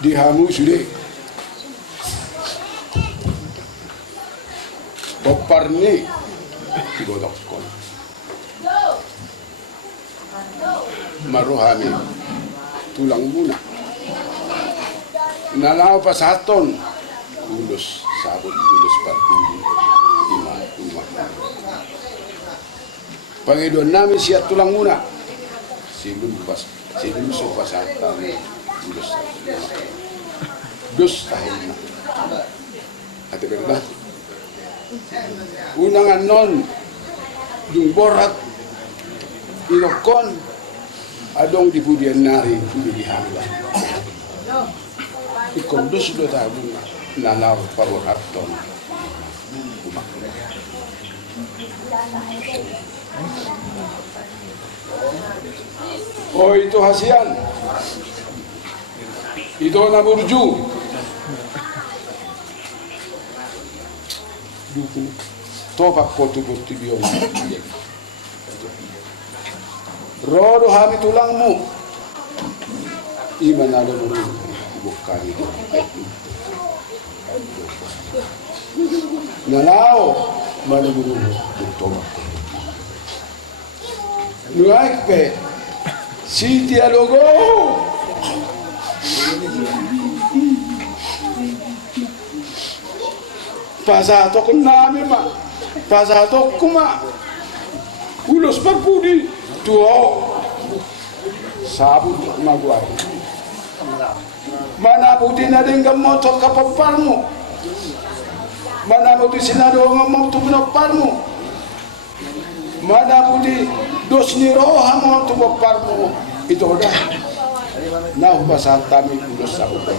dihamu sudah baparni godokon maruhami tulang muna nalaw pasaton ulos sabot ulos patuli lima Panginoon namin siya tulang muna silun so pasatan ulos dos tahun na ate verdad unang anon yung borat inokon adong dipudian nari dihangla ikondos do tabung nalaw paborhaton oh itu hasian itu na burju duku topak kotu bukti bion rodo hami tulangmu iman ada buru bukan itu nalao mana buru topak nuaik pe si dialogo pasato ko namin ma pasato ko ma ulos pagpudi tuo sabut magway manabuti na din gamoto kapapal mo manabuti sinado nga mo tumapal mo manabuti dos ni roha mo tumapal mo ito dah na pasatami ulos sa ulo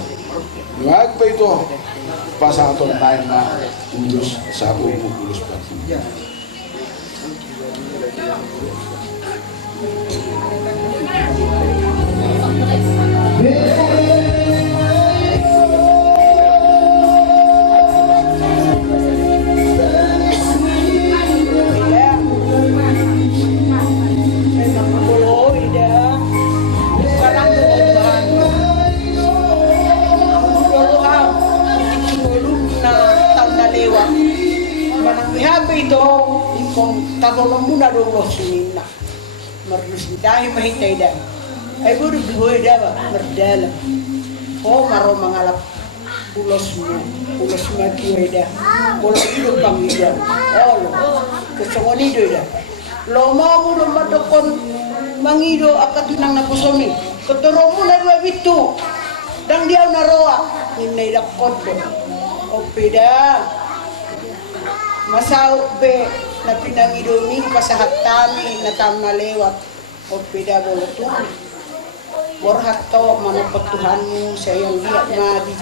nuag pa ito pasaton tayo na ulos sa ulo ulos pa Tabolong muna dulu sinina, merus ditahi mahitay dah. Ay buru buhay dah merdala. Oh maro mangalap ulos matiway dah. Bolos hidup bang ida. Oh lo, kesongon ido dah. Lo mau buru madokon mangido akatunang nakusoni. Keturong muna dua bitu. Dang dia naroa. Ini dah kodo. Opeda. Masau be. Na pinangidoming pasahatami na tam na lewat o pidagolotu borhat to manupot Tuhanmu sa iyong diyak na di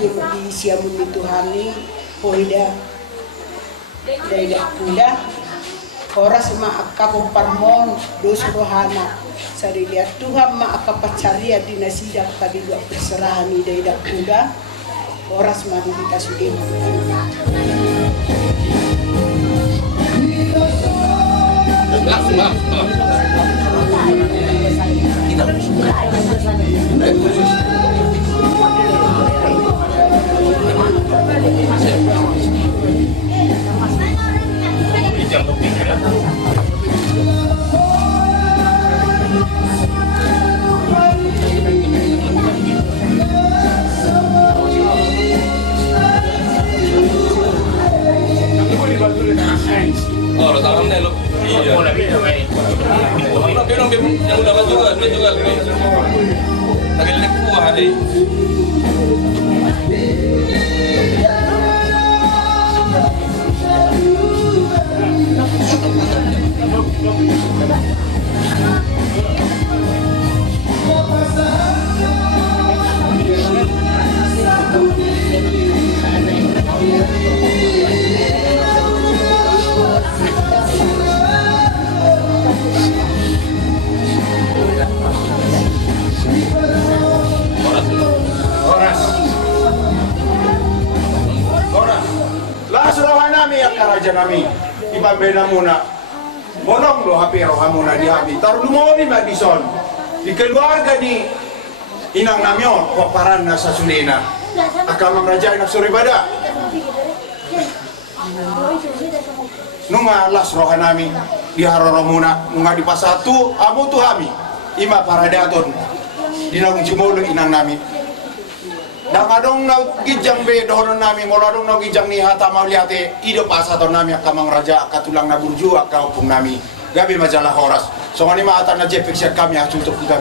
siya mo ni Tuhani hoida dayda pula oras maakapong parmon dos rohana sarili at Tuhan maakapatsarya dinasidak kadidwa perserahan ni dayda pula oras madidita sudim Oh, lo tangan deh lo. Iya. Mau lagi sama ini. Lo kira yang udah juga. Lagi lek buah ada. Karaja nami ibabena muna monong lo hapero hamuna di habi taruh lumoni madison di keluarga di inang namyo paparan na sa sulina akamang raja na suribada nung alas roha namin di haroro muna nung di pasatu amo tu hami ima paradaton dinang jumulo inang namin dan adong na gijang be dohonon namin mula adong na gijang ni hata mauliate ido pasaton namin akamang raja katulang na burju akaupung namin gabi majalah horas so ngani maatan na jepek siya kami hasuntok kita